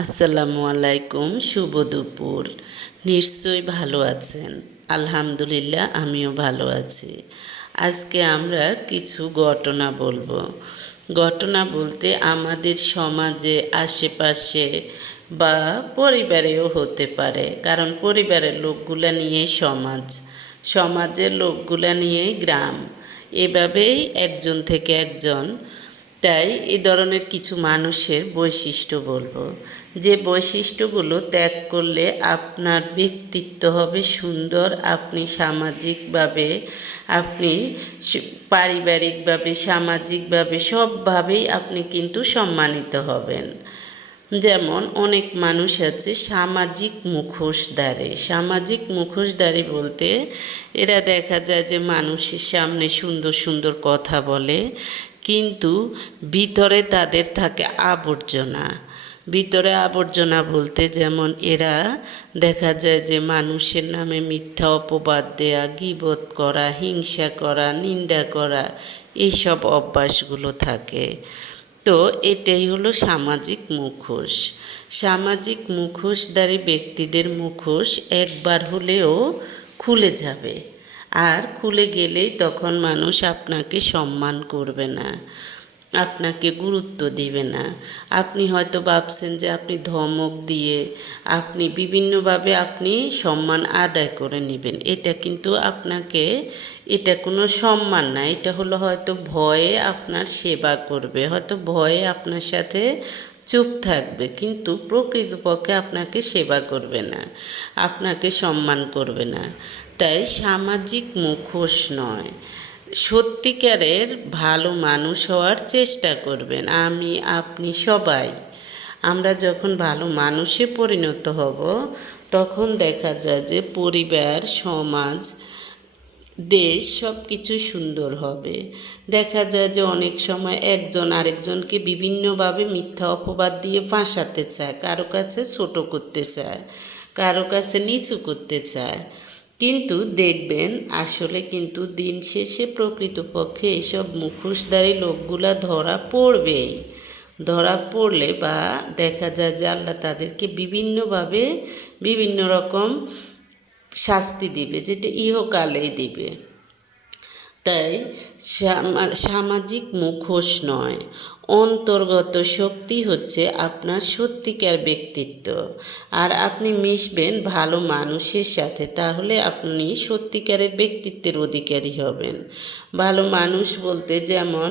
আসসালামু আলাইকুম, শুভ দুপুর। নিশ্চয়ই ভালো আছেন। আলহামদুলিল্লাহ, আমিও ভালো আছি। আজকে আমরা কিছু ঘটনা বলবো। ঘটনা বলতে আমাদের সমাজে, আশেপাশে বা পরিবারেও হতে পারে, কারণ পরিবারের লোকগুলা নিয়ে সমাজ, সমাজের লোকগুলা নিয়ে গ্রাম, এভাবেই একজন থেকে একজন। তাই এই ধরনের কিছু মানুষের বৈশিষ্ট্য বলবো, যে বৈশিষ্ট্যগুলো ত্যাগ করলে আপনার ব্যক্তিত্ব হবে সুন্দর, আপনি সামাজিকভাবে, আপনি পারিবারিকভাবে, সামাজিকভাবে সবভাবেই আপনি কিন্তু সম্মানিত হবেন। যেমন অনেক মানুষ আছে সামাজিক মুখোশধারী। সামাজিক মুখোশধারী বলতে এরা দেখা যায় যে মানুষের সামনে সুন্দর সুন্দর কথা বলে, কিন্তু ভিতরে তাদের থাকে আবর্জনা। ভিতরে আবর্জনা বলতে যেমন এরা দেখা যায় যে মানুষের নামে মিথ্যা অপবাদ দেয়া, গীবত করা, হিংসা করা, নিন্দা করা, এইসব অভ্যাসগুলো থাকে। তো এটাই হলো সামাজিক মুখোশ। সামাজিক মুখোশধারী ব্যক্তিদের মুখোশ একবার হলেও খুলে যাবে, আর খুলে গেলেই তখন মানুষ আপনাকে সম্মান করবে না, আপনাকে গুরুত্ব দিবে না। আপনি হয়তো ভাবছেন যে আপনি ধমক দিয়ে, আপনি বিভিন্নভাবে আপনি সম্মান আদায় করে নেবেন। এটা কিন্তু আপনাকে, এটা কোনো সম্মান না। এটা হলো হয়তো ভয়ে আপনার সেবা করবে, হয়তো ভয়ে আপনার সাথে চুপ থাকবে, কিন্তু প্রকৃতপক্ষে আপনাকে সেবা করবে না, আপনাকে সম্মান করবে না। তাই সামাজিক মুখোশ নয়, সত্যিকারের ভালো মানুষ হওয়ার চেষ্টা করবেন। আমি, আপনি সবাই, আমরা যখন ভালো মানুষে পরিণত হব, তখন দেখা যায় যে পরিবার, সমাজ, দেশ সব কিছু সুন্দর হবে। দেখা যায় যে অনেক সময় একজন আরেকজনকে বিভিন্নভাবে মিথ্যা অপবাদ দিয়ে ফাঁসাতে চায়, কারো কাছে ছোট করতে চায়, কারো কাছে নিচু করতে চায়। কিন্তু দেখবেন আসলে কিন্তু দিন শেষে প্রকৃতপক্ষে এইসব মুখোশধারী লোকগুলা ধরা পড়বেই। ধরা পড়লে বা দেখা যায় যে আল্লাহ তাদেরকে বিভিন্নভাবে বিভিন্ন রকম শাস্তি দিবে, যেটা ইহকালেই দিবে। তাই সামাজিক মুখোশ নয়, অন্তর্গত শক্তি হচ্ছে আপনার সত্যিকার ব্যক্তিত্ব। আর আপনি মিশবেন ভালো মানুষের সাথে, তাহলে আপনি সত্যিকারের ব্যক্তিত্বের অধিকারী হবেন। ভালো মানুষ বলতে যেমন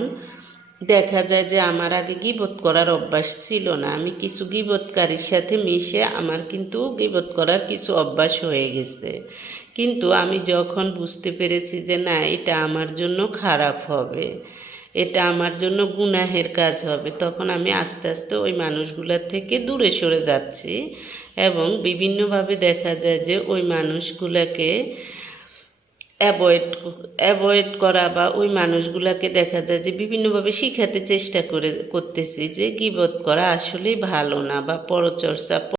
দেখা যায় যে আমার আগে গীবত করার অভ্যাস ছিল না, আমি কিছু গীবতকারীর সাথে মিশে আমার কিন্তু গীবত করার কিছু অভ্যাস হয়ে গেছে। কিন্তু আমি যখন বুঝতে পেরেছি যে না, এটা আমার জন্য খারাপ হবে, এটা আমার জন্য গুনাহের কাজ হবে, তখন আমি আস্তে আস্তে ওই মানুষগুলোর থেকে দূরে সরে যাচ্ছি। এবং বিভিন্নভাবে দেখা যায় যে ওই মানুষগুলোকে অ্যাভয়েড করা, বা ওই মানুষগুলোকে দেখা যায় যে বিভিন্নভাবে শিখাতে চেষ্টা করতেছি যে গীবত করা আসলেই ভালো না, বা পরচর্চা